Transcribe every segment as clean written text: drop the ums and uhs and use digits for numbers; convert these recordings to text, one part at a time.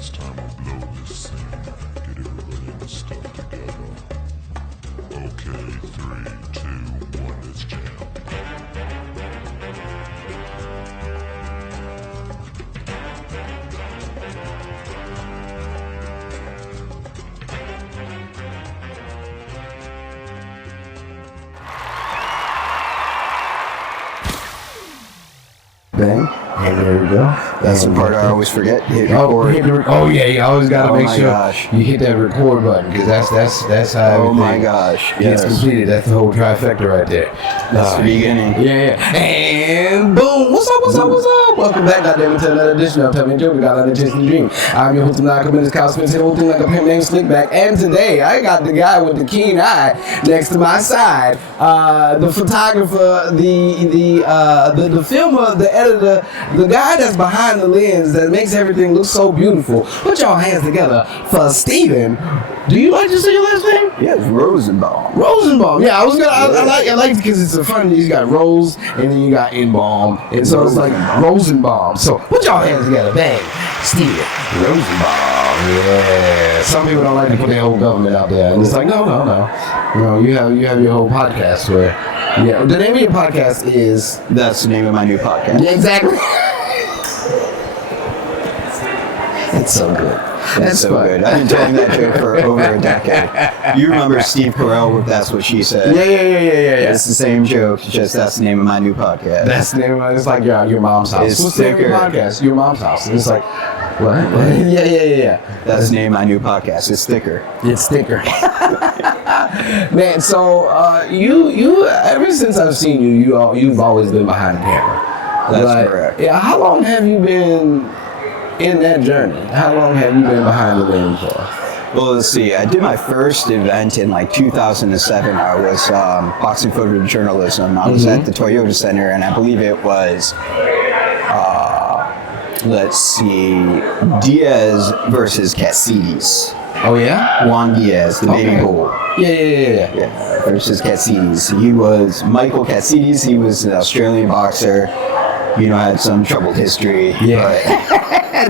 It's time to blow this scene. Get everybody in the stuff together. Okay, 3, 2, 1, let's jam. Bang. And there we go. That's the part I always forget. Hit record. Yeah, you always gotta make sure gosh. you hit that record button because that's how everything Oh my gosh. gets Yes. completed. That's the whole trifecta right there. That's the beginning. Yeah. And boom. What's up? Welcome back, goddammit, to another edition of Tell Me a Joke. We got another Chasing Dream. I'm your host, Maniacal, Menace, the whole thing like a pimp named Slickback. And today, I got the guy with the keen eye next to my side. The photographer, the filmer, the editor, the guy that's behind the lens that makes everything look so beautiful. Put your hands together for Steven. Do you like to say your last name? Yes, Rosenbaum. Rosenbaum. Yeah, I like it because it's a funny. You got Rose and then you got Embalm, and so it's like Rosenbaum. So put your hands together, bang, Steven Rosenbaum. Yeah. Some people don't like to put their whole government out there, and it's like no. You know, you have your whole podcast where. Yeah, the name of your podcast is. That's the name of my new podcast. Yeah, exactly. It's so good. That's so good. I've been telling that joke for over a decade. You remember Steve Carell with That's What She Said? Yeah. It's the same joke, just that's the name of my new podcast. That's the name of it. It's like your mom's house. It's What's the name of your podcast? Your mom's house. And it's like, what? Yeah. That's the name of my new podcast. It's thicker. It's thicker. Man, so you ever since I've seen you, you've always been behind the camera. That's correct. Yeah. How long have you been in that journey? How long have you been behind the lens for? Well, let's see. I did my first event in like 2007. I was boxing photojournalism. I was at the Toyota Center, and I believe it was, let's see, Diaz versus Caceres. Oh yeah? Juan Diaz, the baby bull. Yeah. Versus Caceres. He was Michael Caceres. He was an Australian boxer. Had some troubled history. Yeah. But,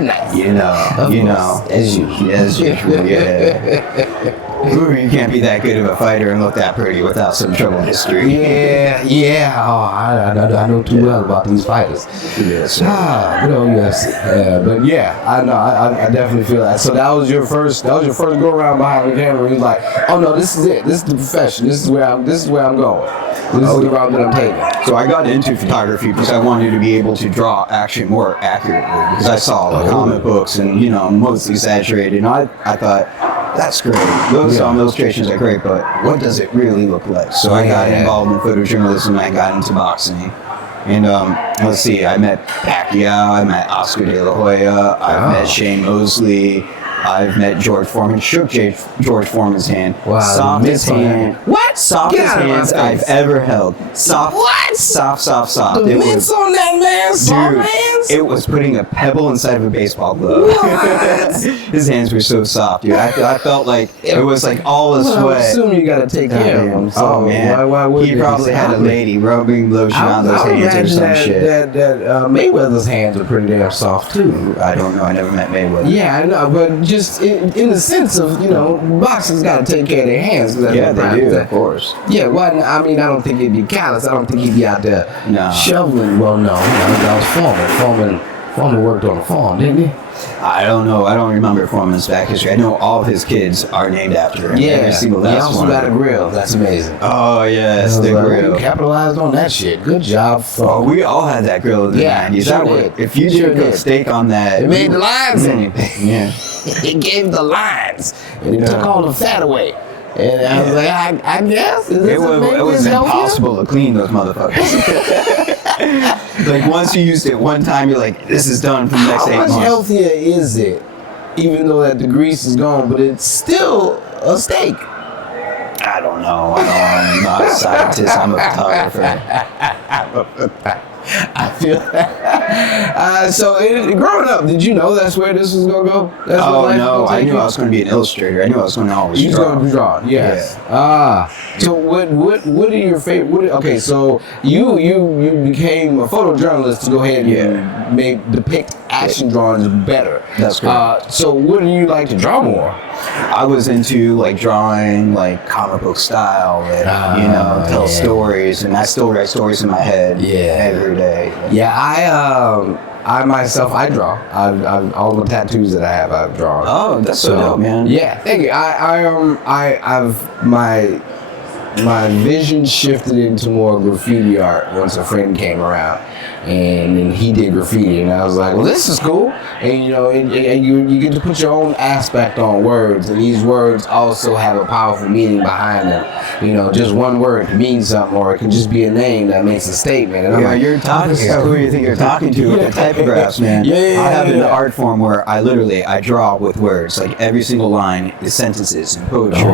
as usual, yeah. You can't be that good of a fighter and look that pretty without some troubled history. Yeah. Oh, I know too well about these fighters. Yes. Good old UFC. But yeah, I know. I definitely feel that. So that was your first go around behind the camera. He was like, oh no, this is it. This is the profession. This is where I'm going. This is the route that I'm taking. So I got into photography because I wanted to be able to draw action more accurately because I saw comic books and mostly exaggerated. And I thought that's great. Those illustrations are great, but what does it really look like? So I got involved in photojournalism and I got into boxing. And let's see, I met Pacquiao, I met Oscar De La Hoya, I've met Shane Mosley. I've met George Foreman, shook George Foreman's hand. Wow. Softest hand. What? Softest hands I've ever held. Soft. What? Soft. The mitts on that man, soft hands? It was putting a pebble inside of a baseball glove. What? His hands were so soft, dude. I felt like it was like all the sweat. I assume you gotta take care of him. So, man. Why would he probably had a lady rubbing lotion on those hands or some shit. That Mayweather's hands are pretty damn soft too. I don't know. I never met Mayweather. Yeah, I know, but just in the sense of, boxers got to take care of their hands. Yeah, they do, of course. Yeah, well, I mean, I don't think he'd be callous. I don't think he'd be out there shoveling. Well, no, that was Foreman worked on a farm, didn't he? I don't know. I don't remember Foreman's back history. I know all of his kids are named after him. Yeah, every single last he also one. got a grill. That's amazing. Oh, yes, the grill. We capitalized on that shit. Good job, Oh, we all had that grill in the 90s. Sure If you didn't cook steak on that... It made the lines in it. Yeah. It gave the lines. And it took all the fat away. And I was like, I guess. It was impossible to clean those motherfuckers. Like, once you used it one time, you're like, this is done for the next 8 months. How much healthier is it? Even though that the grease is gone, but it's still a steak. I don't know. I'm not a scientist. I'm a photographer. I feel that. So, growing up, did you know that's where this was going to go? That's no. I knew I was going to be an illustrator. I knew I was going to always draw. You was going to draw, yes. Yeah. So, what are your favorite... Okay, so you became a photojournalist to go ahead and depict action drawing is better. That's great. So what do you like to draw more? I was into like drawing like comic book style and tell stories, and I still write stories in my head every day. Yeah, I myself draw. I've all the tattoos that I have, I've drawn. Oh, that's so dope, man. Yeah, thank you. I've my vision shifted into more graffiti art once a friend came around, and then he did graffiti, and I was like, well, this is cool. And and you get to put your own aspect on words, and these words also have a powerful meaning behind them. Just one word can mean something, or it can just be a name that makes a statement. And I'm like, you're talking to who you think you're talking to with the typographs, man. I have an art form where I draw with words. Like every single line is sentences and poetry.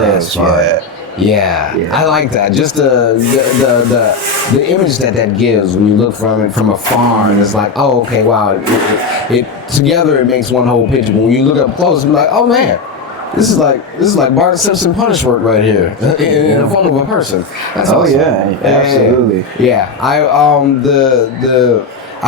That's fun. Yeah, I like that. Just the image that gives when you look from it from afar, and it's like, oh, okay, wow. It together it makes one whole picture. But when you look up close, you're like, oh man, this is like Bart Simpson punish work right here in the form of a person. That's awesome. Yeah, absolutely. Yeah, I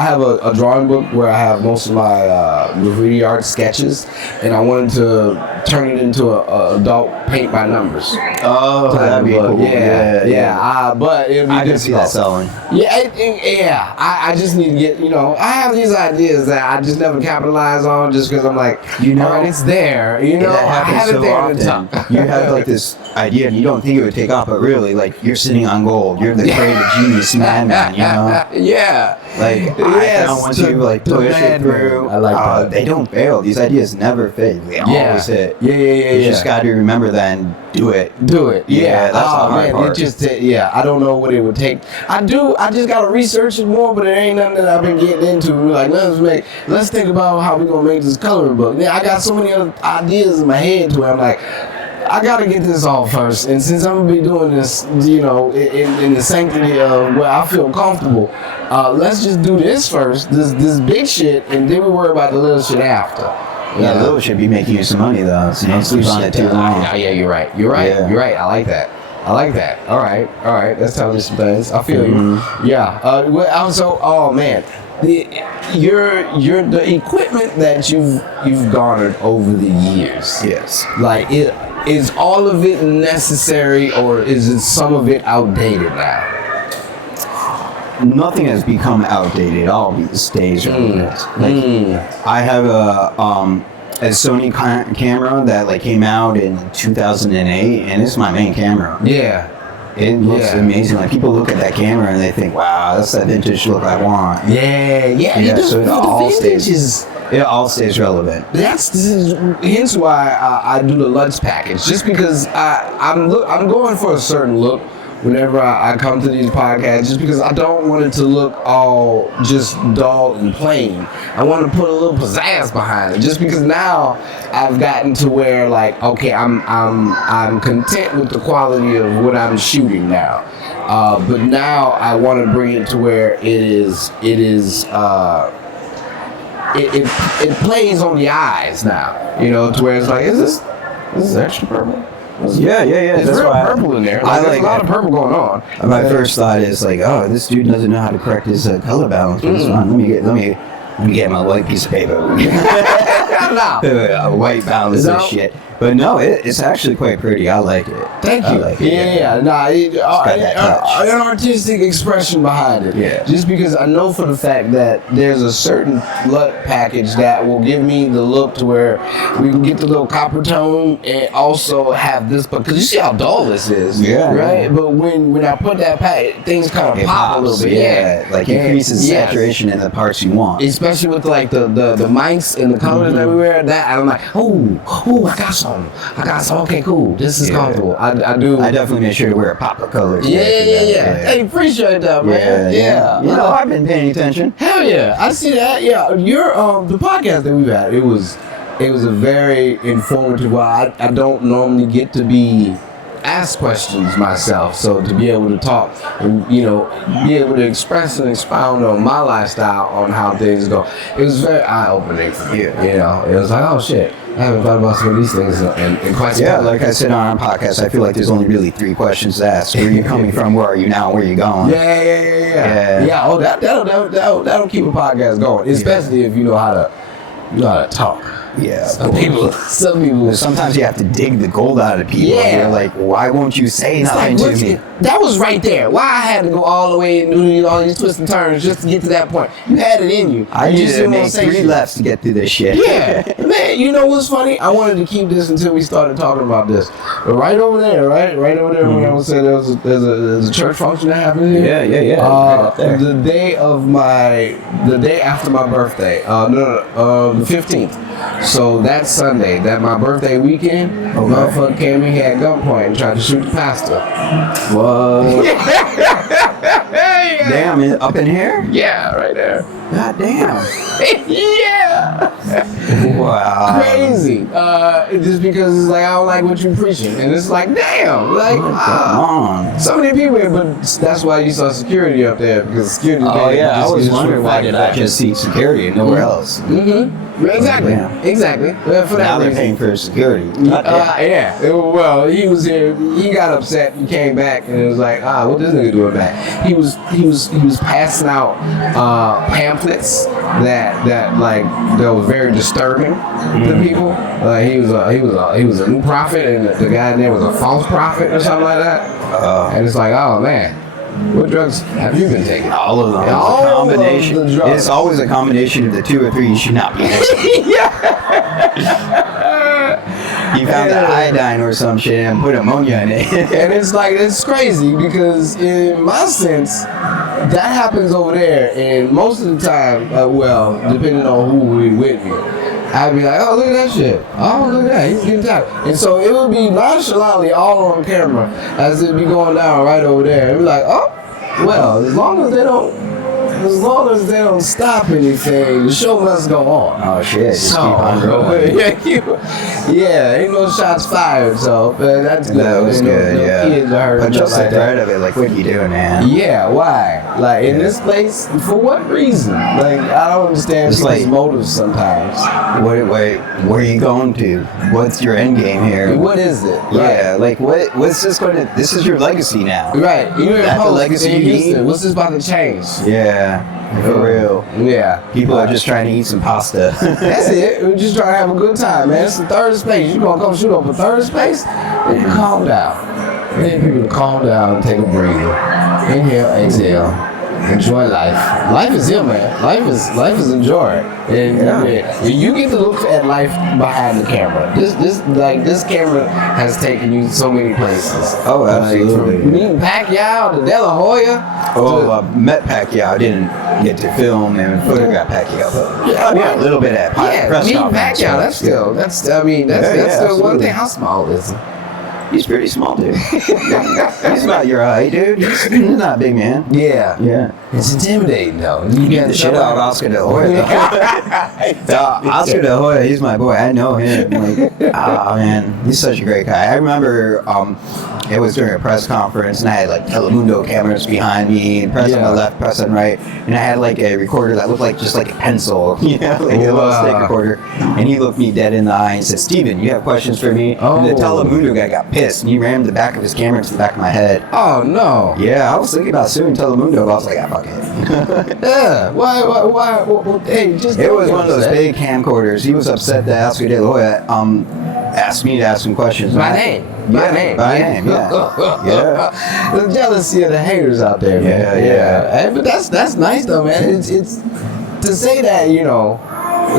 have a drawing book where I have most of my graffiti art sketches, and I wanted to turn it into a adult paint by numbers. Oh, that'd be cool. Yeah. But it would be I can see that selling. Yeah. I just need to get. I have these ideas that I just never capitalize on, just because I'm like, all right, it's there. That I have so it there often. in the top. You have like this idea, and you don't think it would take off, but really, like you're sitting on gold. You're the creative genius madman. Yeah. Like I found once you like push it through. I like that. They don't fail. These ideas never fail. They always hit. Yeah. You just got to remember that and do it. Yeah, that's the hard part. I don't know what it would take. I just gotta research it more, but it ain't nothing that I've been getting into. Like, let's think about how we're gonna make this coloring book. Yeah, I got so many other ideas in my head to where I'm like, I gotta get this all first. And since I'm gonna be doing this, in the sanctity of where I feel comfortable, let's just do this first, this big shit, and then we worry about the little shit after. Yeah, the little shit be making you some money though, so you don't sleep on it too long. Yeah, you're right. You're right. I like that. All right. That's telling me some things. I feel you. Yeah. Oh man, the equipment that you've garnered over the years. Yes. Like is all of it necessary, or is it some of it outdated now? Nothing has become outdated. It all stays relevant. I have a Sony camera that like came out in 2008, and it's my main camera. Yeah. It looks amazing. Like people look at that camera and they think, "Wow, that's that vintage look I want." Yeah. So it all stays relevant. That's hence why I do the Lutz package, just because I'm going for a certain look whenever I come to these podcasts, just because I don't want it to look all just dull and plain. I want to put a little pizzazz behind it, just because now I've gotten to where like, okay, I'm content with the quality of what I'm shooting now. But now I want to bring it to where it plays on the eyes now, to where it's like, is this extra purple? Yeah. There's real purple in there. There's a lot of purple going on. My first thought is like, oh, this dude doesn't know how to correct his color balance. But it's fine. Let me get my white piece of paper. White balance this shit. But no, it's actually quite pretty. I like it. Thank you. Like it, An artistic expression behind it. Yeah. Just because I know for the fact that there's a certain LUT package that will give me the look to where we can get the little copper tone and also have this, because you see how dull this is. Yeah. Right? But when I put that pack, things kind of pop a little bit. Yeah. Like increases saturation in the parts you want. Especially with like the mics and the colors that we wear, that I'm like, oh, I got some. Okay, cool. This is comfortable. I do. I definitely make sure to wear a pop of colors. Yeah. Hey, appreciate that, man. Yeah. I've been paying attention. Hell yeah, I see that. Yeah, your the podcast that we've had, it was a very informative. Well, I don't normally get to be asked questions myself, so to be able to talk and be able to express and expound on my lifestyle, on how things go, it was very eye-opening for me. It was like, oh shit, I haven't thought about some of these things in quite some time. Like I said on our podcast, I feel like there's only really 3 questions to ask. Where are you coming from? Where are you now? Where are you going? Yeah. Oh, that'll keep a podcast going, especially if you know how to talk. Yeah. Some people. Sometimes you have to dig the gold out of people. Yeah. You're like, why won't you say nothing to me? That was right there. Why I had to go all the way and do all these twists and turns just to get to that point. You had it in you. I You needed just to didn't wanna make say 3 shit. lefts to get through this shit. Yeah, man. You know what's funny? I wanted to keep this until we started talking about this. But right over there, right over there, when I was saying there's a church function that happened here. Yeah. Right up there. The day after my birthday. The 15th. So that Sunday, that my birthday weekend, motherfucker came in here at gunpoint and tried to shoot the pastor. What? Damn, up in here? Yeah, right there. God damn. Yeah. Wow. Crazy. Just because it's like I don't like what you're preaching, and it's like damn, like Come on. so many people here, but that's why you saw security up there because security. Oh yeah, I was wondering why did I just. just see security and nowhere else? Exactly. Yeah. Exactly. For Now that they're reason. paying for security. Yeah. Well, he was here. He got upset. He came back and it was like, what this nigga doing back? He was passing out pamphlets that was very disturbing to people. He was a new prophet, and the guy in there was a false prophet or something like that. And it's like, oh man. What drugs have you been taking? All of them. It's All a combination. of the drugs. It's always a combination of the 2 or 3 you should not be taking. You found the iodine or some shit and put ammonia in it. And it's like, it's crazy because in my sense, that happens over there, and most of the time, depending on who we with me, I'd be like, oh, look at that shit. Oh, look at that. He's getting tired. And so it would be nonchalantly all on camera as it'd be going down right over there. It'd be like, oh, well, as long as they don't stop anything, the show must go on. Oh shit, just So, keep on going. ain't no shots fired, so that's good. That was Ain't good, no yeah. kids are hurt, But just the nothing like that. threat of it, like, what are you doing, man? Yeah, why? Like in this place, for what reason? Like I don't understand It's people's like- motives sometimes. Where are you going to? What's your end game here? What is it? Yeah, like what's this going to? This is your legacy now. Right. You're That's the post legacy in you Houston. need? What's this about to change? Yeah, for real. Yeah. People are just trying to eat some pasta. That's it. We're just trying to have a good time, man. It's the third space. You gonna come shoot up for third space? Then you calm down. Then people to calm down and take a breather. Inhale, exhale. Enjoy life. Life is here, man. Life is enjoy. And you get to look at life behind the camera. This camera has taken you so many places. Oh, absolutely. Like from meeting Pacquiao to De La Hoya. Oh, met Pacquiao. I didn't get to film and photograph Pacquiao, but a little bit at press meeting conference. Pacquiao. That's still that's still one absolutely. thing. How small is he? He's pretty small, dude. He's about your height, dude. He's not a big man. Yeah. Yeah. It's intimidating though. You Get the shit out of Oscar De La Hoya. Oscar De La Hoya, he's my boy. I know him. Like, man, he's such a great guy. I remember it was during a press conference, and I had like Telemundo cameras behind me, and press on the left, press on right, and I had like a recorder that looked like just like a pencil, like a little stick recorder. And he looked me dead in the eye and said, "Steven, you have questions for me?" And the Telemundo guy got pissed, and he rammed the back of his camera into the back of my head. Oh no. Yeah, I was thinking about suing Telemundo, but I was like, fuck it. Yeah. Why? Hey, just. It was one of those big camcorders. He was upset that Oscar De La Hoya asked me to ask him questions. By name. Yeah. The jealousy of the haters out there, man. Yeah. Hey, but that's nice though, man. It's to say that, you know,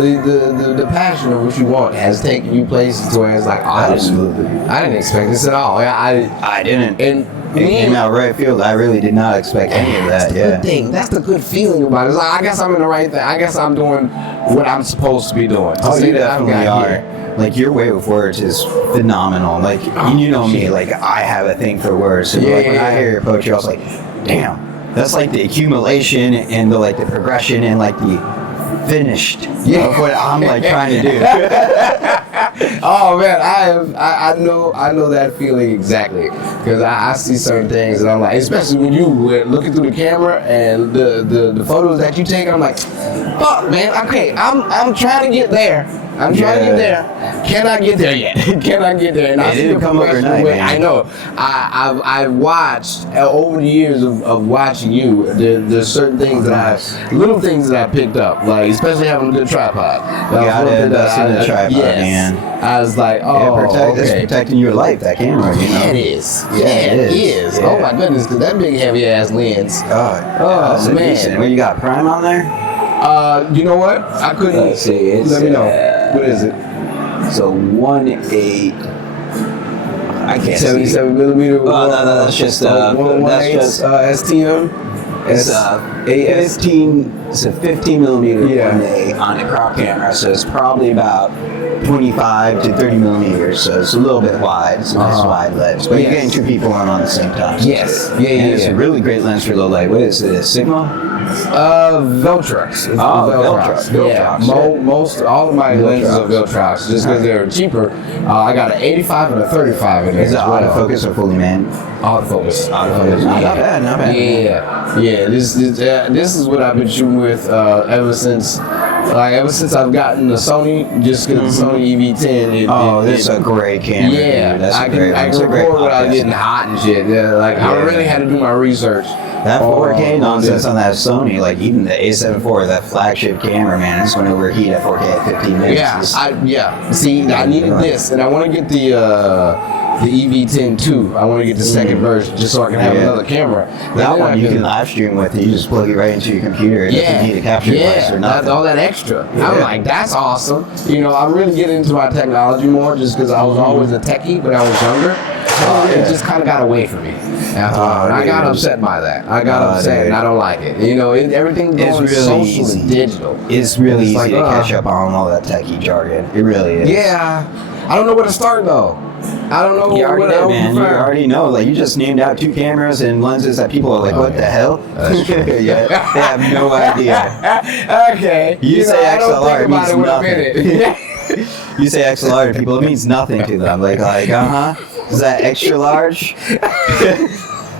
the passion of what you want has taken you places to where it's like, Absolutely. I didn't expect this at all. I didn't. And it came out right field. I really did not expect any of that. That's the good thing. That's the good feeling about it. It's like, I guess I'm in the right thing. I guess I'm doing what I'm supposed to be doing. You definitely are. Like, your way with words is phenomenal. Like, you know me, like, I have a thing for words. So, when I hear your poetry, I was like, damn, that's like the accumulation and the progression and like the finished of what I'm like trying to do. Oh man, I know that feeling exactly, because I see certain things and I'm like, especially when you were looking through the camera and the photos that you take, I'm like, fuck man, okay, I'm trying to get there. I'm trying to get there. Cannot get there yet. Cannot get there. And I didn't come overnight, man. I know. I've watched over the years of watching you. There's certain things little things that I picked up, like especially having a good tripod. You gotta invest in a tripod, man. I was like, It's protecting your life, that camera, you know? Yeah, it is. Yeah, it is. Yeah. Oh my goodness, because that big heavy ass lens. That's man. decent. What, you got Prime on there? You know what? I couldn't. Let's see. It's, let me know. What is it? So 1.8. I can't 77 millimeter. Oh, no, that's just STM. It's it's a 15 millimeter 1.8 on a crop camera, so it's probably about 25 to 30 millimeters, so it's a little bit wide. It's a nice wide lens, but you're getting two people on the same time. Yes. And it's a really great lens for low light. What is it? A Sigma? Veltrox. Veltrox. Yeah. Most all of my lenses are Veltrox, just because they're cheaper. I got an 85 and a 35 in there. Is it autofocus or fully manned? Autofocus. Autofocus. Not bad. Yeah. This is what I've been shooting with ever since I've gotten the Sony. Just because the Sony EV10. This is a great camera. Yeah, dude. That's I can record without getting hot and shit. Yeah, I really had to do my research. That 4K nonsense on that Sony, like even the A7 IV, that flagship camera, man, it's going to overheat at 4K at 15 minutes. See, I needed this, and I want to get the EV10 too. I want to get the second version just so I can have another camera. That one you can live stream with. You just plug it right into your computer. It doesn't need a capture device or nothing. All that extra. Yeah. I'm like, that's awesome. You know, I'm really getting into my technology more just because I was always a techie when I was younger. It just kind of got away from me. I got upset by that. I got upset, and I don't like it. You know, everything's going really social and digital. It's really easy to catch up on all that techie jargon. It really is. Yeah, I don't know where to start though. I don't know. You already did, man. You already know. Like, you just named out two cameras and lenses that people are like, what the hell? That's true. Yeah, they have no idea. Okay. You say XLR, it means nothing. You say XLR to people, it means nothing to them. Like, is that extra large?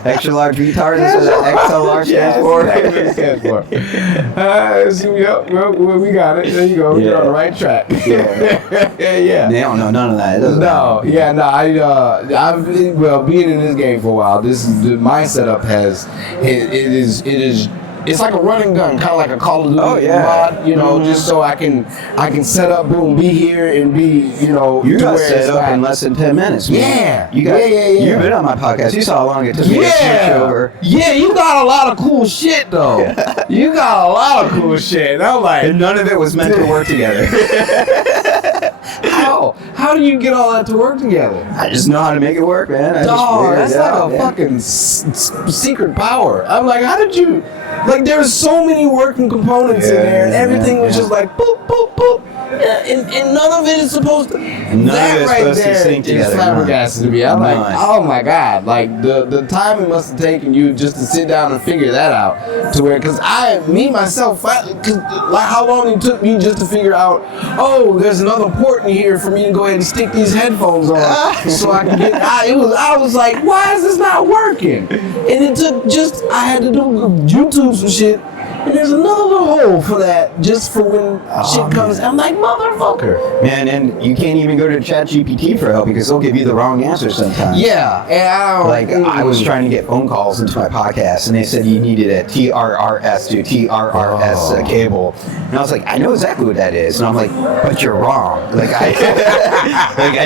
Extra large retard? Is that XLR stands for? We got it. There you go. You're on the right track. Yeah. They don't know none of that. Being in this game for a while, my setup it's like a running gun, kind of like a Call of Duty mod, you know, just so I can set up, boom, be here and be, you know. You got set up in less than 10 minutes, man. You've been on my podcast. You saw how long it took me to switch over. Yeah, you got a lot of cool shit, though. You got a lot of cool shit. And I'm like, and none of it was meant to work together. How do you get all that to work together? I just know how to make it work, man. That's like a fucking secret power. I'm like, how did you? Like, there's so many working components in there, and everything was just like boop, boop, boop. And none of it is supposed to. Sync together. Flabbergasted to me. I'm like, oh my god! Like the time it must have taken you just to sit down and figure that out, to where, because myself, like how long it took me just to figure out, oh, there's another port in here for me to go ahead and stick these headphones on, so I can get. I was like, why is this not working? And it took I had to do YouTube some shit. And there's another little hole for that, just for when shit comes. I'm like, motherfucker. Man, and you can't even go to ChatGPT for help because they'll give you the wrong answer sometimes. Yeah, and I was trying to get phone calls into my podcast, and they said you needed a TRRS to TRRS cable, and I was like, I know exactly what that is, and I'm like, but you're wrong. Like I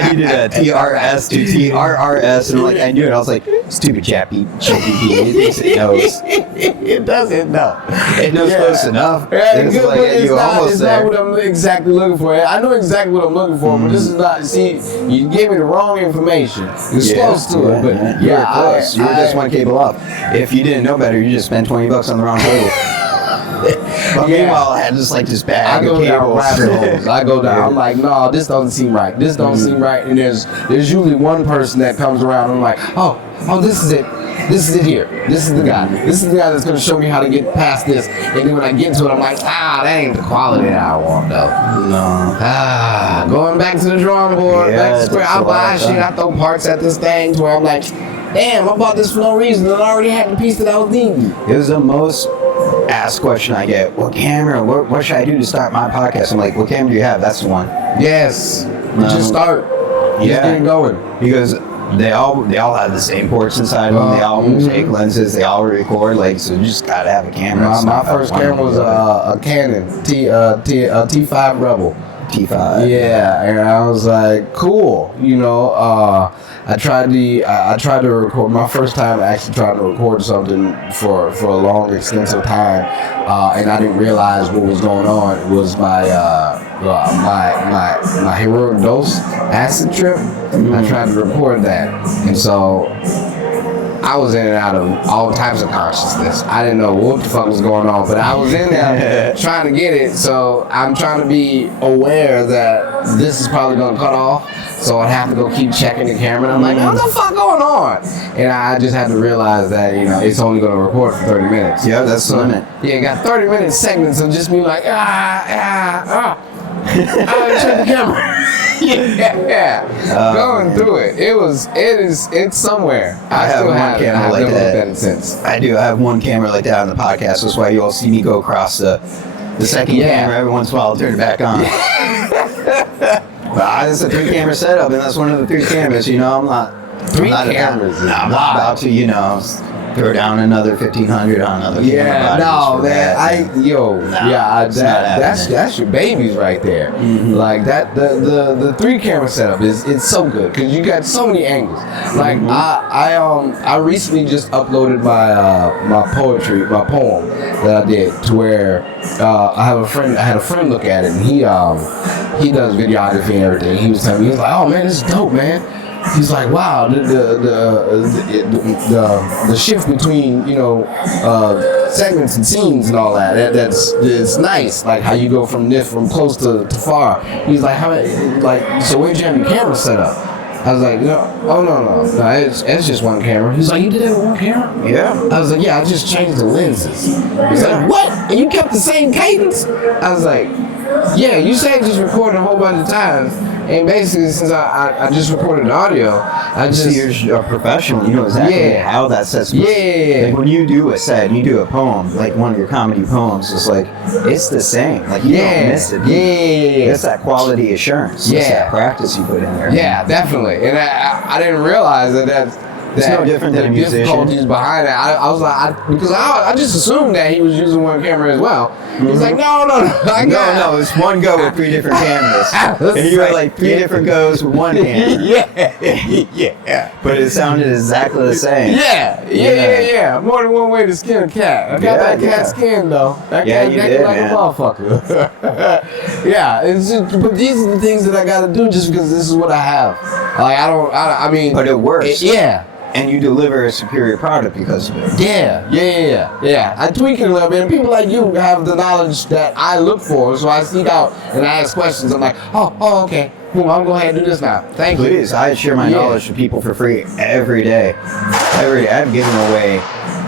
needed a TRS to TRRS, and I knew it. I was like, stupid ChatGPT, it thinks it knows. It doesn't know. It knows close enough. It's not what I'm exactly looking for. I know exactly what I'm looking for, but this is not. See, you gave me the wrong information. It's close to it, but you're close. You were just one cable up. If you didn't know better, you just spent $20 on the wrong cable. But meanwhile, I had just this bag of cables. I go down. I'm like, no, this doesn't seem right. This don't seem right. And there's usually one person that comes around. And I'm like, oh, this is it. This is it here. This is the guy. This is the guy that's going to show me how to get past this. And then when I get to it, I'm like, that ain't the quality that I want, though. No. Going back to the drawing board. Back to square. I buy shit. I throw parts at this thing to where I'm like, damn, I bought this for no reason. And I already had the piece that I was needing. It was the most asked question I get, what camera, what should I do to start my podcast? I'm like, what camera do you have? That's the one. Yes. Just start. Just get it going. Because they all have the same ports inside of them. They all take lenses. They all record. Like, so you just gotta have a camera. My first camera was a Canon T5 Rebel. T5. Yeah, and I was like, cool. You know, I tried to record my first time. Actually, trying to record something for a long, extensive time, and I didn't realize what was going on. It was my heroic dose acid trip. I tried to record that, and so I was in and out of all types of consciousness. I didn't know what the fuck was going on, but I was in there trying to get it. So I'm trying to be aware that this is probably going to cut off. So I have to go keep checking the camera. And I'm like, what the fuck going on? And I just had to realize that, you know, it's only going to record for 30 minutes. Yeah, that's the limit. Yeah, got 30-minute segments of just me like, I turn the camera. Going through it. It's somewhere. I have one camera like that. Since. I do. I have one camera like that on the podcast. That's why you all see me go across the second camera every once in a while. I'll turn it back on. But it's a 3-camera setup, and that's one of the 3 cameras. You know, I'm not cameras. I'm not about to, you know, throw down another 1,500 on another camera. Yeah, no, man. That's your babies right there. Mm-hmm. Like that, the 3-camera setup it's so good because you got so many angles. Like I recently just uploaded my poem that I did to where I had a friend look at it, and he does videography and everything. He was telling me, he was like, oh man, this is dope, man. He's like, wow, the shift between, you know, segments and scenes and all it's nice. Like how you go from close to far. He's like, so where'd you have your camera set up? I was like, no, it's just one camera. He's like, you did it with one camera? Yeah. I was like, yeah, I just changed the lenses. He's like, what? And you kept the same cadence? I was like, yeah, you said just recorded a whole bunch of times. And basically, since I just recorded the audio, I just... See, you're a professional. You know exactly how that set's supposed to... Like when you do a set, and you do a poem, like one of your comedy poems, it's like, it's the same. Like, you don't miss it. It's that quality assurance. It's that practice you put in there. Yeah, definitely. And I didn't realize that it's no different than a musician. Difficulties behind it. I was like, because I just assumed that he was using one camera as well. He's like, no, it's one go with 3 different cameras. And you had like 3 different goes with one camera. Yeah. But it sounded exactly the same. Yeah. More than one way to skin a cat. I got that cat skin though. That cat naked like a motherfucker. Yeah, it's just, but these are the things that I gotta do just because this is what I have. Like I mean. But it works. Yeah. And you deliver a superior product because of it. Yeah. I tweak it a little bit, and people like you have the knowledge that I look for, so I seek out and I ask questions. I'm like, oh, okay. I'm going to go ahead and do this now. Thank you. Please, I share my knowledge to people for free every day. Every day. I've given away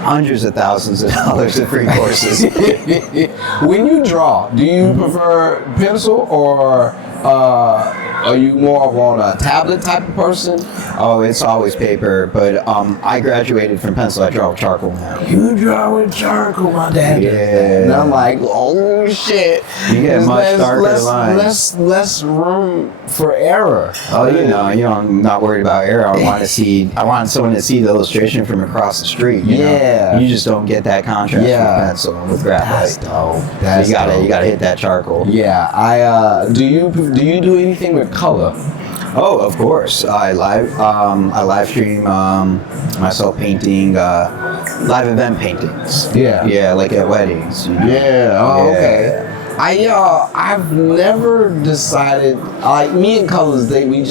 hundreds of thousands of dollars of free courses. When you draw, do you prefer pencil or are you more of on a tablet type of person? Oh, it's always paper, but I graduated from pencil. I draw with charcoal now. You draw with charcoal, my dad. Yeah. And I'm like, oh shit. You get much darker lines. Less room for error. Oh, you know, I'm not worried about error. I want someone to see the illustration from across the street. You know? You just don't get that contrast with pencil with graphite. That's dope. You gotta hit that charcoal. Yeah. Do you do anything with color? Oh, of course. I live stream myself painting live event paintings. Yeah, like at weddings. You know? Okay. I've never decided, like me and colors, we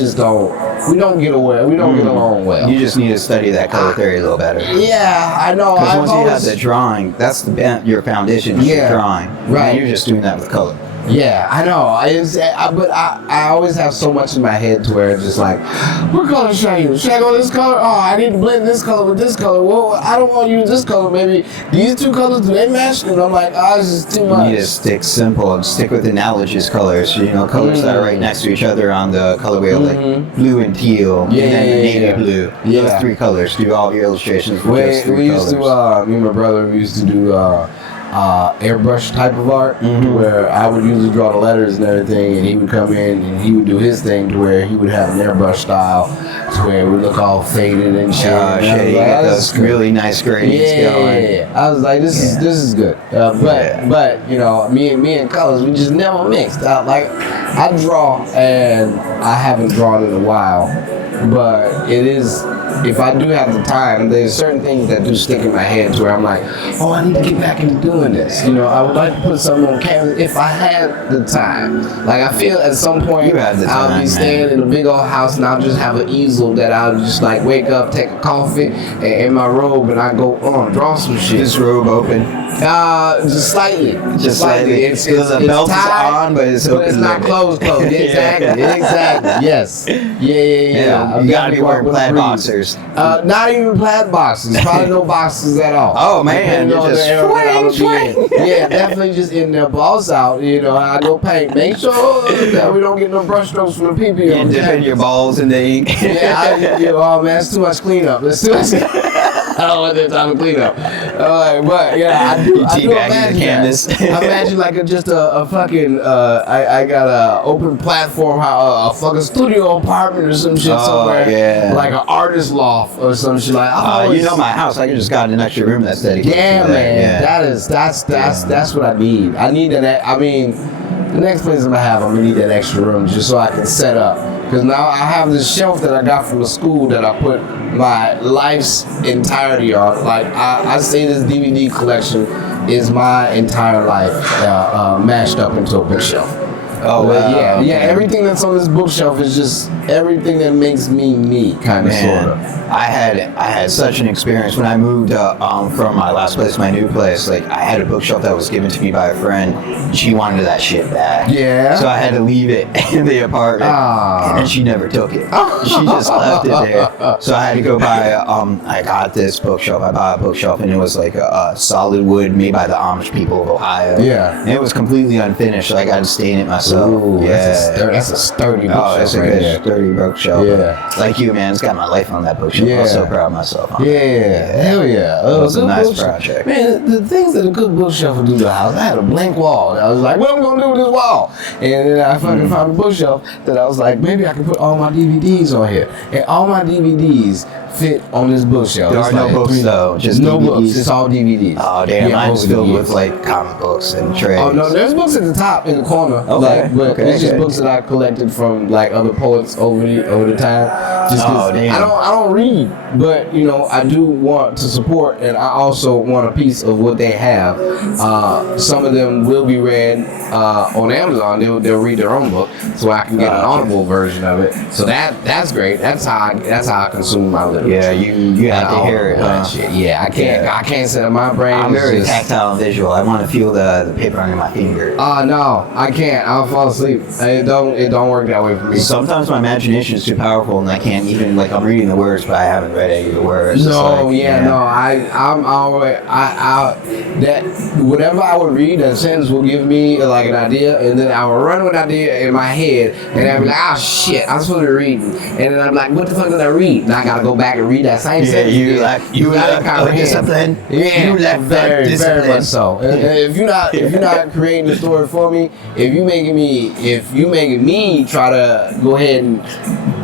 don't get along well. You just need to study that color theory a little better. Yeah, I know. Because once you have the drawing, that's your foundation is your drawing. Right. And you're just doing that with color. Yeah, I know. But I always have so much in my head to where it's just like, what color should I use? Should I go this color? Oh, I need to blend this color with this color. Well, I don't want to use this color. Maybe these 2 colors, do they match? And I'm like, it's just too much. You need to stick simple and stick with analogous colors. You know, colors that are right next to each other on the color wheel, like blue and teal, and then navy blue. Those 3 colors. Do all your illustrations with just 3 colors. Me and my brother, we used to do airbrush type of art, where I would usually draw the letters and everything, and he would come in and he would do his thing to where he would have an airbrush style to where it would look all faded and shit. You got those really nice gradients going. Yeah, I was like, this is good. But you know, me and colors, we just never mixed. Like I draw, and I haven't drawn in a while, but it is. If I do have the time, there's certain things that do stick in my head to where I'm like, oh, I need to get back into doing this. You know, I would like to put something on canvas if I had the time. Like, I feel at some point I'll be staying in a big old house and I'll just have an easel that I'll just like wake up, take a coffee, and in my robe, and I go on, draw some shit. This robe open? Just slightly. Just slightly. It's the belt is on, but it's open. But it's not closed. Exactly. Yes. Yeah. You gotta be wearing plaid boxers. Not even plaid boxes. Probably no boxes at all. Oh man, you're just swing. Yeah, definitely just in there, balls out. You know, I go paint. Make sure that we don't get no brush strokes from the PP. And dipping your balls in the ink. Oh man, it's too much cleanup. It's too much. I don't want that time to clean up. But yeah, I do imagine canvas. I imagine like just a fucking I got a open platform, a fucking studio apartment or some shit somewhere. Yeah. Like an artist loft or some shit like. You know my house. I just got an extra room that's dedicated. Yeah, to man. Yeah. That's what I need. I need that. I mean, the next place I'm gonna need that extra room just so I can set up. Because now I have this shelf that I got from the school that I put my life's entirety on. Like, I say this DVD collection is my entire life mashed up into a bookshelf. Oh, wow. Yeah, everything that's on this bookshelf is just everything that makes me, kind of, sort of. I had such an experience when I moved from my last place to my new place. Like, I had a bookshelf that was given to me by a friend. And she wanted that shit back. Yeah. So I had to leave it in the apartment, and then she never took it. She just left it there. So I had to go buy. I got this bookshelf. I bought a bookshelf, and it was like a solid wood made by the Amish people of Ohio. Yeah. And it was completely unfinished. So I got to stain it myself. Ooh, that's a sturdy bookshelf. Oh, it's a good sturdy bookshelf. Yeah. Like you, man, it's got my life on that bookshelf. Yeah. I'm so proud of myself. Hell yeah. It was a nice project. Man, the things that a good bookshelf would do to the house, I had a blank wall. I was like, what am I going to do with this wall? And then I fucking found a bookshelf that I was like, maybe I can put all my DVDs on here. And all my DVDs fit on this bookshelf. There are no books though, just no DVDs. books. It's all DVDs. Oh damn, mine's filled with like comic books and trays. Oh no, there's books at the top in the corner. Okay, but it's just books that I collected from like other poets over the time. Just damn. I don't read, but you know I do want to support, and I also want a piece of what they have. Some of them will be read on Amazon. They'll read their own book, so I can get an audible version of it. So that's great. That's how I consume my literature. Yeah, you have to hear it. Shit. Yeah, I can't set up my brain. I'm very tactile and visual. I want to feel the paper under my finger. No, I can't. I'll fall asleep. It don't work that way for me. Sometimes my imagination is too powerful, and I can't even like I'm reading the words, but I haven't read any of the words. No, I'm always that whatever I would read, that sentence will give me like an idea, and then I will run with an idea in my head, and I'll be like, oh shit, I'm supposed to be reading, and then I'm like, what the fuck did I read? And I gotta go back and read that same sentence. You lack discipline. Yeah, you lack very discipline. much so. And if you're not creating the story for me, if you making me try to go ahead and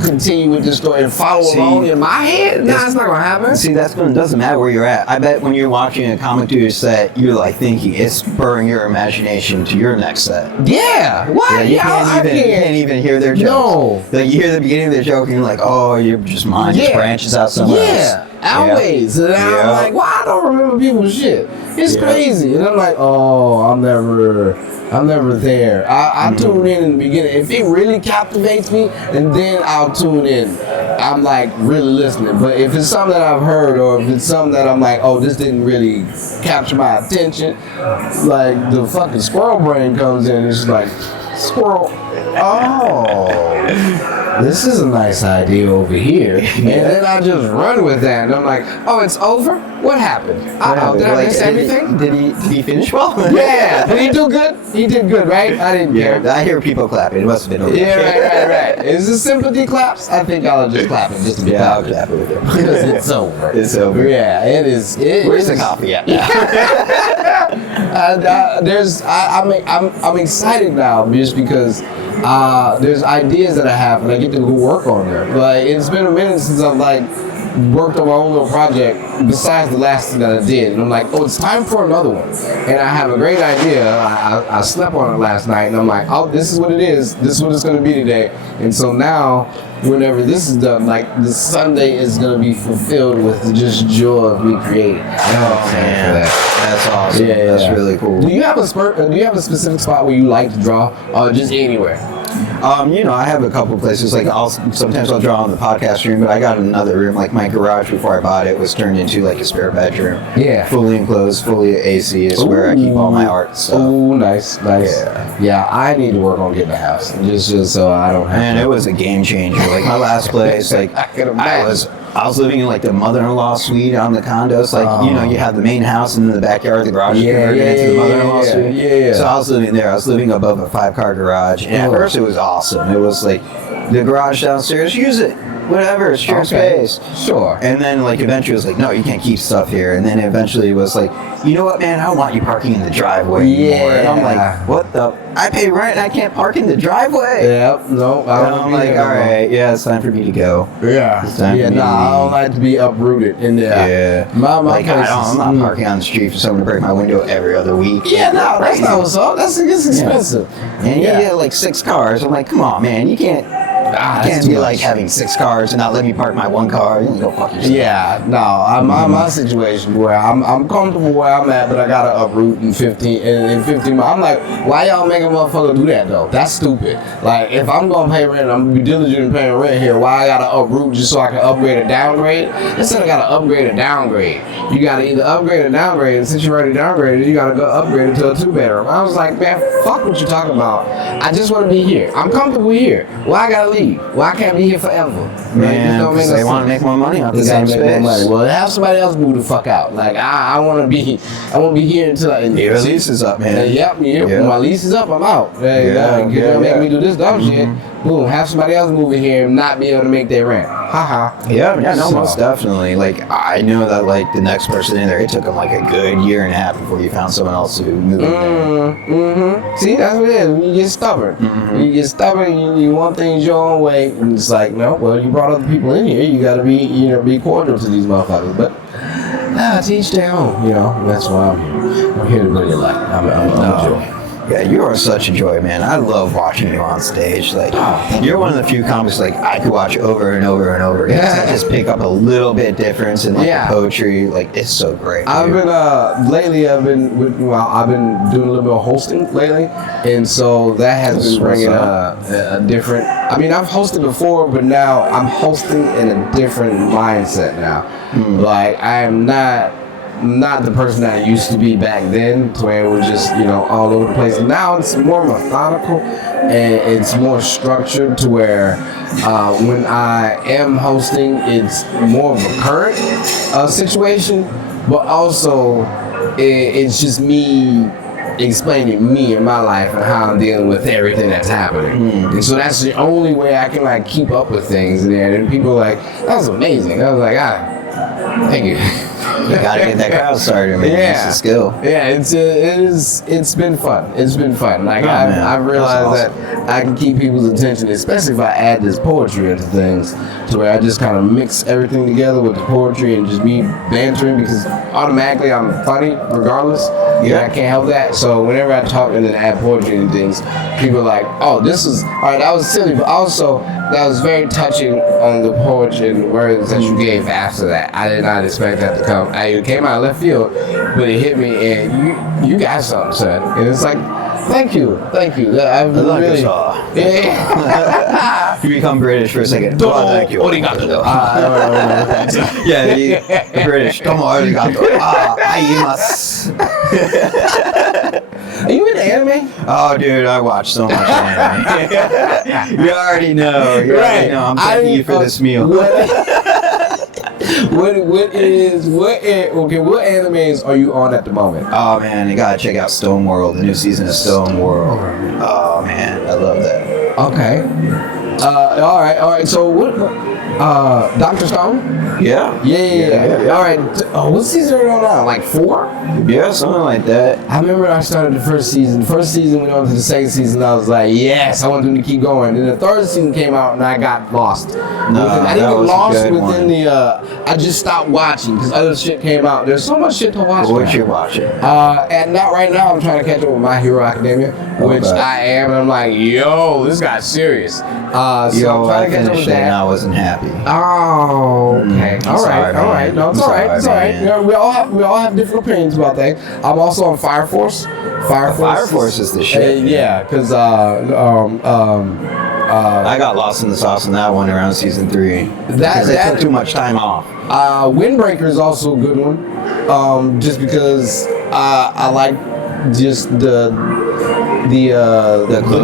continue with this story and follow along in my head, it's not gonna happen. See, doesn't matter where you're at. I bet when you're watching a comic do a set, you're like thinking it's spurring your imagination to your next set. Yeah. What? Yeah, you can't even hear their jokes. No. Like you hear the beginning of their joke and you're like, oh, your mind just branches out somewhere else. Always. And I'm like, why I don't remember people's shit? It's crazy. And I'm like, oh, I'm never there. I tune in the beginning. If it really captivates me, and then I'll tune in. I'm like really listening. But if it's something that I've heard, or if it's something that I'm like, oh, this didn't really capture my attention, like the fucking squirrel brain comes in. It's like, squirrel, oh, this is a nice idea over here. And then I just run with that. And I'm like, oh, it's over? What happened? Did I miss everything? Did he finish well? Yeah. Did he do good? He did good, right? I didn't care. I hear people clapping. It must have been okay. Yeah, right. Is this sympathy claps? I think I'll just clap it just to be I'll clap it with you. because it's over. It's over. Yeah, it is. Where's the coffee at? I'm excited now just because there's ideas that I have and I get to go work on them. Like it's been a minute since I've like worked on my own little project besides the last thing that I did, and I'm like, oh, it's time for another one. And I have a great idea. I slept on it last night, and I'm like, oh, this is what it is. This is what it's gonna be today. And so now, whenever this is done, like the Sunday is gonna be fulfilled with just joy of me creating. That's awesome. Yeah, that's really cool. Do you have a specific spot where you like to draw, or just anywhere? I have a couple places. Like sometimes I'll draw in the podcast room, but I got another room. Like my garage before I bought it was turned into like a spare bedroom. Yeah. Fully enclosed, fully AC is where I keep all my art stuff. Oh, nice. Yeah, I need to work on getting a house just so I don't have. Man, it was a game changer. Like my last place, like I was living in like the mother-in-law suite on the condos. Like you have the main house and then the backyard, the garage is converted into the mother-in-law suite. Yeah. So I was living there. I was living above a 5-car garage, and at first it was awesome. It was like the garage downstairs, use it, whatever, it's your space. Sure. And then like eventually it was like, no, you can't keep stuff here. And then eventually it was like, you know what, man, I don't want you parking in the driveway anymore. And I'm like, what the? I pay rent and I can't park in the driveway. Yep. No. I'm like, all right, yeah, it's time for me to go. Yeah. It's time for me to I don't like to be uprooted in there. Yeah. My I'm not parking on the street for someone to break my window every other week. Yeah, no, that's not what's up. It's expensive. And you get like 6 cars. I'm like, come on, man, you can't be like having 6 cars and not let me park my 1 car. You go fuck yourself. Yeah, no, my situation where I'm comfortable where I'm at, but I gotta uproot in 15 miles. I'm like, why y'all make a motherfucker do that though? That's stupid. Like, if I'm gonna pay rent, I'm gonna be diligent in paying rent here. Why I gotta uproot just so I can upgrade or downgrade? Instead, I gotta upgrade or downgrade. You gotta either upgrade or downgrade, and since you already downgraded, you gotta go upgrade it to a 2-bedroom. I was like, man, fuck what you talking about. I just want to be here. I'm comfortable here. Why I gotta leave? Why I can't be here forever? Man, because they want to make more money off the same space. Well, have somebody else move the fuck out. Like I want to be here until your lease is up, man. When my lease is up, I'm out. Make me do this dumb shit. Boom, have somebody else move in here and not be able to make their rent. Most definitely. Like I know that like the next person in there, it took them like a good year and a half before you found someone else to move in there. See, that's what it is. When you get stubborn, you want things your own way, and it's like, no, well, you brought other people in here, you gotta be cordial to these motherfuckers. But to each their own, that's why I'm here. I'm here to live your life. I'm a joy. Yeah, you are such a joy, man. I love watching you on stage. Like, you're one of the few comics like I could watch over and over and over again. I just pick up a little bit difference in like the poetry. Like, it's so great. Dude. I've been doing a little bit of hosting lately, and so that has been bringing a different. I mean, I've hosted before, but now I'm hosting in a different mindset now. Like, I am not the person that I used to be back then, to where it was just, all over the place. Now it's more methodical and it's more structured to where when I am hosting, it's more of a current situation, but also it's just me explaining me and my life and how I'm dealing with everything that's happening. And so that's the only way I can like keep up with things. And people are like, that was amazing. I was like, thank you. You gotta get that crowd started, man. It's a skill. Yeah, it's been fun. It's been fun. Like I've realized that I can keep people's attention, especially if I add this poetry into things, to where I just kind of mix everything together with the poetry and just me bantering, because automatically I'm funny regardless. Yeah, I can't help that. So whenever I talk and then add poetry and things, people are like, oh, this is all right. That was silly, but also that was very touching on the poetry and words that you gave after that. I did not expect that to come. It came out of left field, but it hit me, and you got something, son. And it's like, thank you. I really, yeah. You become British for a second. Thank you. Arigato. Yeah, British. Tomo arigato. Aimasu. Are you into anime? Oh, dude, I watch so much anime. You already know. You already know. I'm thanking you for this meal. What animes are you on at the moment? Oh man, you gotta check out Stone World, the new season of Stone World. Oh man, I love that. Okay. All right. So what? Dr. Stone? Yeah. Yeah. All right. What season are you on now? Like 4? Yeah, something like that. I remember I started the first season. The first season went on to the second season. I was like, yes, I want them to keep going. Then the third season came out and I got lost. I didn't get lost within the. I just stopped watching because other shit came out. There's so much shit to watch. What you watching? And not right now. I'm trying to catch up with My Hero Academia, which I am. And I'm like, yo, this got serious. So I'm trying to catch up with that. And I wasn't happy. Oh, okay. All right. No, it's all right. It's all right. Man. You know, we all have different opinions about things. I'm also on Fire Force. Fire Force is the shit. Yeah, because I got lost in the sauce on that one around season 3. Because they took too much time off. Windbreaker is also a good one. Just because I like just the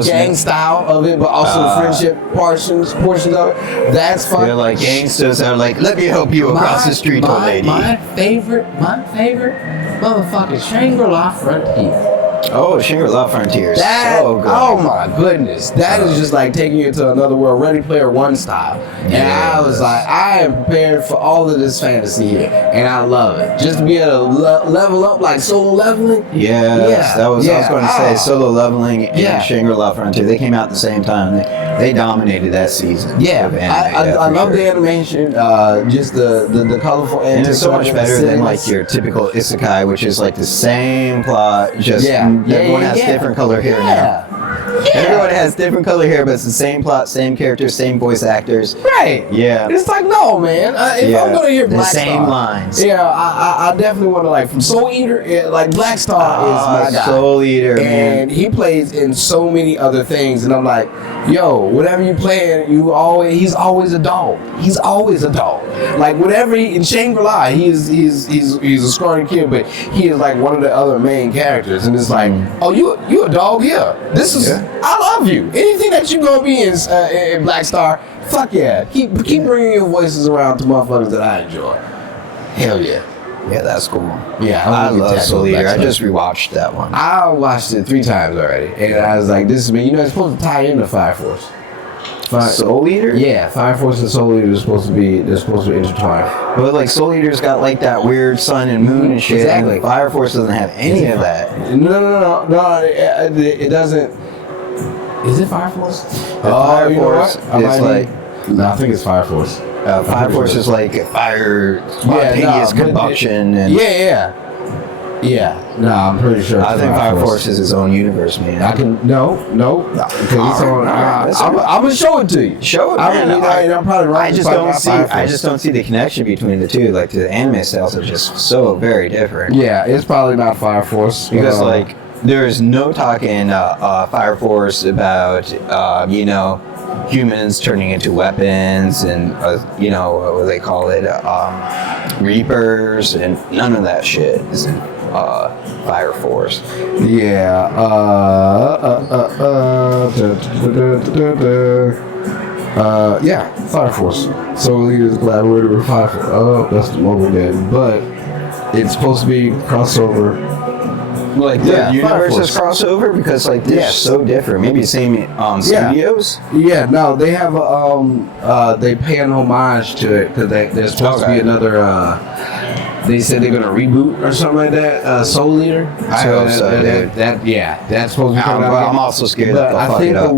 gang style of it, but also the friendship portions of it. That's fun. They're like gangsters that are like, let me help you across the street, old lady. My favorite motherfucking Shangri-La Frontier. Oh, Shangri-La Frontier. That, so good. oh my goodness. That is just like taking you to another world, Ready Player One style. And I was like, I am prepared for all of this fantasy here. And I love it. Just to be able to level up like solo leveling. Yes, I was going to say solo leveling and Shangri-La Frontier. They came out at the same time. They dominated that season. Yeah, I love the animation, just the colorful antics. And it's so much better than like your typical isekai, which is like the same plot, just everyone has different color hair now. Everyone has different color hair, but it's the same plot, same characters, same voice actors. Right. Yeah. It's like, no, man. If I'm going to hear Black Star. The same lines. Yeah, I definitely want to, like, from Soul Eater, like, Black Star is my guy. Soul Eater, and he plays in so many other things, and I'm like, yo, whatever you playing, he's always a dog. He's always a dog. Like, whatever in Shangri-La, he's a scoring kid, but he is, like, one of the other main characters, and it's like, oh, you a dog here. This is... I love you. Anything that you gonna be in Black Star, fuck yeah. Keep bringing your voices around to motherfuckers that I enjoy. Hell yeah. Yeah, that's cool. Yeah, I love Soul Eater. I just rewatched that one. I watched it 3 times already, and I was like, this is me. You know, it's supposed to tie into Fire Force. Soul Eater? Yeah, Fire Force and Soul Eater are supposed to be intertwined. But like Soul Eater's got like that weird sun and moon and shit. Exactly. And Fire Force doesn't have any of that. No. It doesn't. Is it Fire Force? Fire Force is like... No, I think it's Fire Force. Fire Force is like fire, spontaneous combustion. Yeah. No, I'm pretty sure. I think Fire Force is his own universe, man. No. Because it's on. I'm gonna show it to you. Show it. I'm probably right. I just don't see the connection between the two. Like the anime styles are just so very different. Yeah, it's probably not Fire Force because like there's no talk in Fire Force about humans turning into weapons and what do they call it, Reapers, and none of that shit is in Fire Force. Yeah. Fire Force. Soul Eater's collaborator with Fire Force. Oh, that's the mobile game, but it's supposed to be crossover. Like the universes crossover because like they're so different. Maybe same studios. Yeah, no, they have they pay an homage to it because there's supposed to be another. They said they're gonna reboot or something like that. Soul Eater. I hope so, dude. That's supposed to be coming out. I'm also scared that they'll fuck it up. the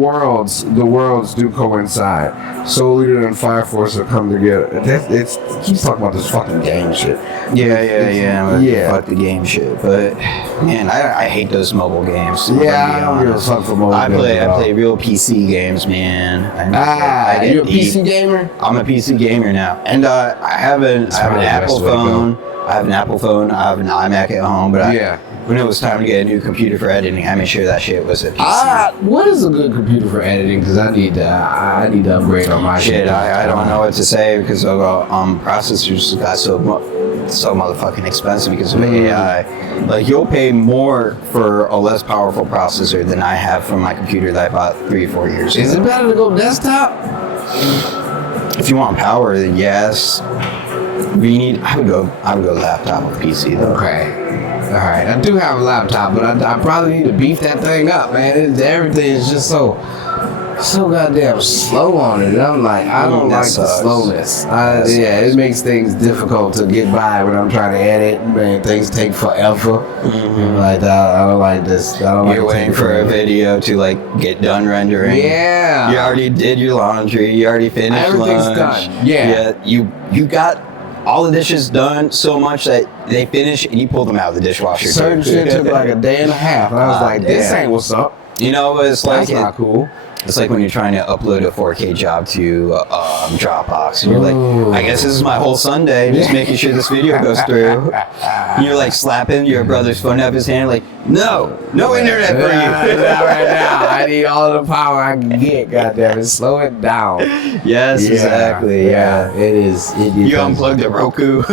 worlds do coincide. Soul Eater and Fire Force have come together. It keeps talking about this fucking game shit. Yeah. Fuck the game shit, but man, I hate those mobile games. Yeah, I don't give a fuck for mobile games. I play real PC games, man. You're a PC gamer? I'm a PC gamer now, and I have an Apple phone. I have an Apple phone. I have an iMac at home, but when it was time to get a new computer for editing, I made sure that shit was a PC. What is a good computer for editing? Because I need to upgrade on my shit. I don't know what to say because processors got so so motherfucking expensive because of AI. Like, you'll pay more for a less powerful processor than I have from my computer that I bought 3 or 4 years ago. Is it better to go desktop? If you want power, then yes. I would go laptop or PC though. Okay. All right. I do have a laptop, but I probably need to beef that thing up, man. Everything is just so goddamn slow on it. And I'm like, I don't like the slowness. Yeah, it makes things difficult to get by when I'm trying to edit. Man, things take forever. Like I don't like this. You're waiting for a video to like get done rendering. Yeah. You already did your laundry. You already finished Everything's lunch. done. Yeah. You got all the dishes done so much that they finish and you pull them out of the dishwasher. Certain shit took like a day and a half, and I was like, this ain't what's up. You know, it's like That's not cool. It's like when you're trying to upload a 4K job to Dropbox, and you're like, I guess this is my whole Sunday, just making sure this video goes through. You're like slapping your brother's phone out of his hand, like, no internet for you. Not right now. I need all the power I can get. Goddamn it, slow it down. Yes, exactly. Yeah, it is. You unplug the Roku.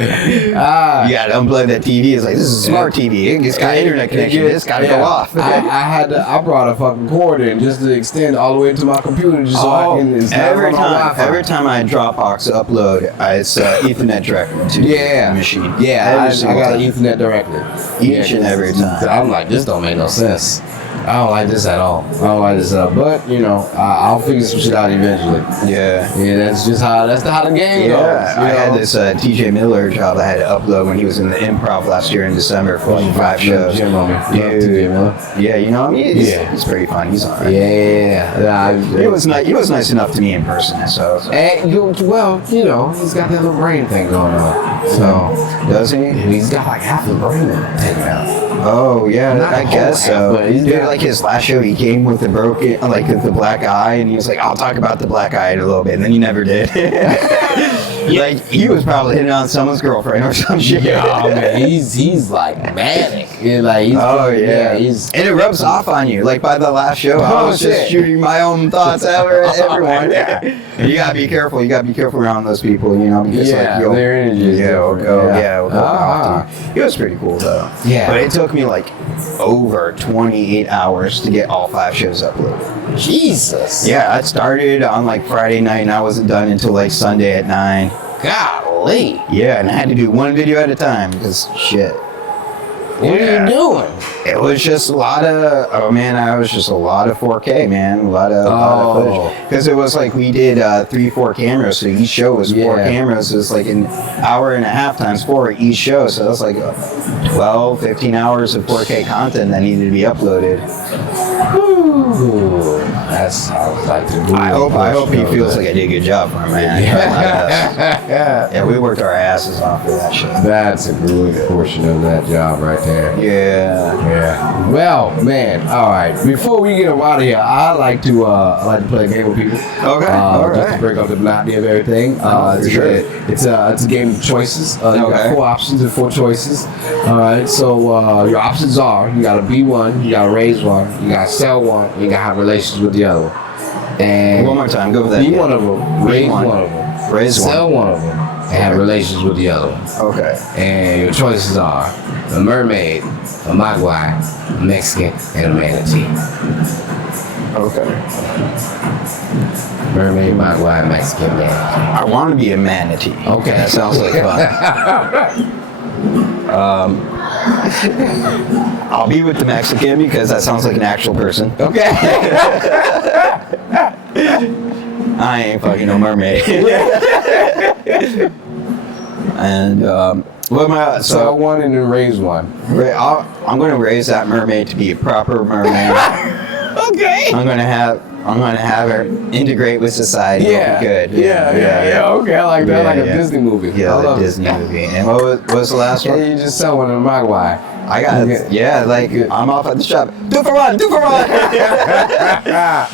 You gotta unplug that TV. It's like, this is a smart TV. It's got internet connection. It's gotta go off. I brought a fucking cord in just to extend all the way to my computer, just so I can. Every time I Dropbox upload, it's Ethernet directly to the machine. Yeah, I got Ethernet directly. Each and every time. I'm like, this don't make no sense. I don't like this at all. But you know, I'll figure some shit out eventually. Yeah. That's just how the game goes. I had this TJ Miller job I had to upload when he was in the Improv last year in December for like 5 shows. TJ Miller. Yeah, you know, I mean, he's pretty fun. He's alright. Yeah. He was nice enough to me in person. So. And well, you know, he's got that little brain thing going on. So does he? He's got like half the brain taken out. Oh yeah, I guess so. But he's got, like his last show, he came with the the black eye, and he was like, "I'll talk about the black eye in a little bit," and then he never did. Like he was probably hitting on someone's girlfriend or some shit. Yeah, man, he's like manic. And and it rubs off on you. Like by the last show, I was just shooting my own thoughts out at everyone. You gotta be careful. You gotta be careful around those people, you know, because their energy is different. It was pretty cool though. Yeah, but it took me like over 28 hours to get all 5 shows uploaded. Jesus. Yeah, I started on like Friday night and I wasn't done until like Sunday at 9. Golly. Yeah, and I had to do one video at a time because shit. What are you doing? It was just a lot of 4K, man. A lot of footage. Because it was like we did 3-4 cameras, so each show was 4 cameras. It was like an hour and a half times 4 each show, so that's like 12, 15 hours of 4K content that needed to be uploaded. Ooh, that sounds like the movie. I hope he feels like I did a good job for him, man. Yeah, we worked our asses off for that shit. That's a good portion of that job right there. Yeah. Well, man. All right. Before we get out of here, I like to play a game with people. Okay. Just to break up the monotony of everything. It's a game of choices. You got 4 options and 4 choices. All right. So your options are: you got to be one, you got to raise one, you got to sell one, and you got to have relations with the other one. And one more time. Go for that. Be one of them. Raise one of them. Sell one of them. And have relations with the other one. Okay. And your choices are a mermaid, a mogwai, a Mexican, and a manatee. Okay. Mermaid, mogwai, Mexican, manatee. I want to be a manatee. Okay. That sounds like fun. I'll be with the Mexican because that sounds like an actual person. Okay. I ain't fucking no mermaid. And what am I? Sell one and then raise one. I'm going to raise that mermaid to be a proper mermaid. Okay. I'm gonna have her integrate with society. Yeah. Good. Yeah. Okay, I like that. Like a Disney movie. Yeah, like a Disney movie. And what was the last one? You just sell one in Mogwai. I got I'm off at the shop. 2 for 1.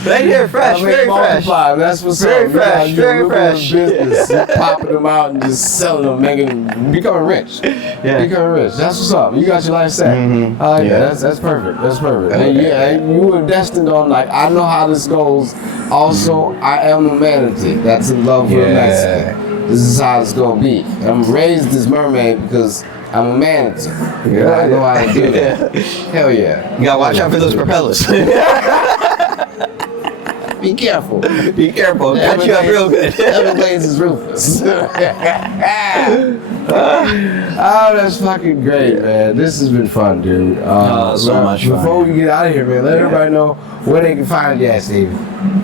Right here, fresh, very fresh. That's what's very fresh, very fresh. Business, popping them out and just selling them, becoming rich. Yeah, becoming rich. That's what's up. You got your life set. Mm-hmm. That's perfect. That's perfect. Okay. And you were destined on I know how this goes. Also, I am a manatee. That's in love with a Mexican. This is how it's gonna be. I'm raised as mermaid because I'm a manager. Yeah, I know how to do that. Hell yeah. You gotta watch out for those propellers. Be careful. Be careful. Catch you up real good. Everglades is ruthless. Oh, that's fucking great, man. This has been fun, dude. So much fun. Before we get out of here, man, let everybody know where they can find you at, Steve.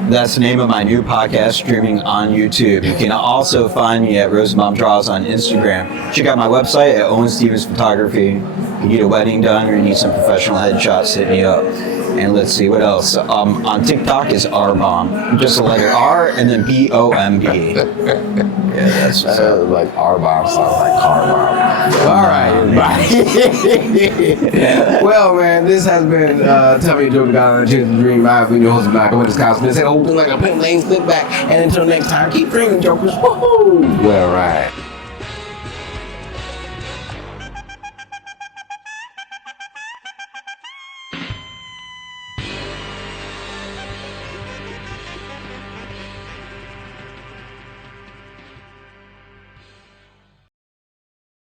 That's the name of my new podcast streaming on YouTube. You can also find me at Rosenbaum Draws on Instagram. Check out my website at Owen Stevens Photography. You need a wedding done or you need some professional headshots, hit me up. And let's see, what else? On TikTok is R-Bomb. Just a letter R and then B-O-M-B. Yeah, that's what's up. Like R-Bomb sounds like car bomb. All right, everybody. Well, man, this has been Tell Me a Joke, God on a Chance to Dream. I've been your host, Maniacal. Menace, Cosmos. And open like a pink lane, slip back. And until next time, keep dreaming, jokers. Woohoo! Well, right.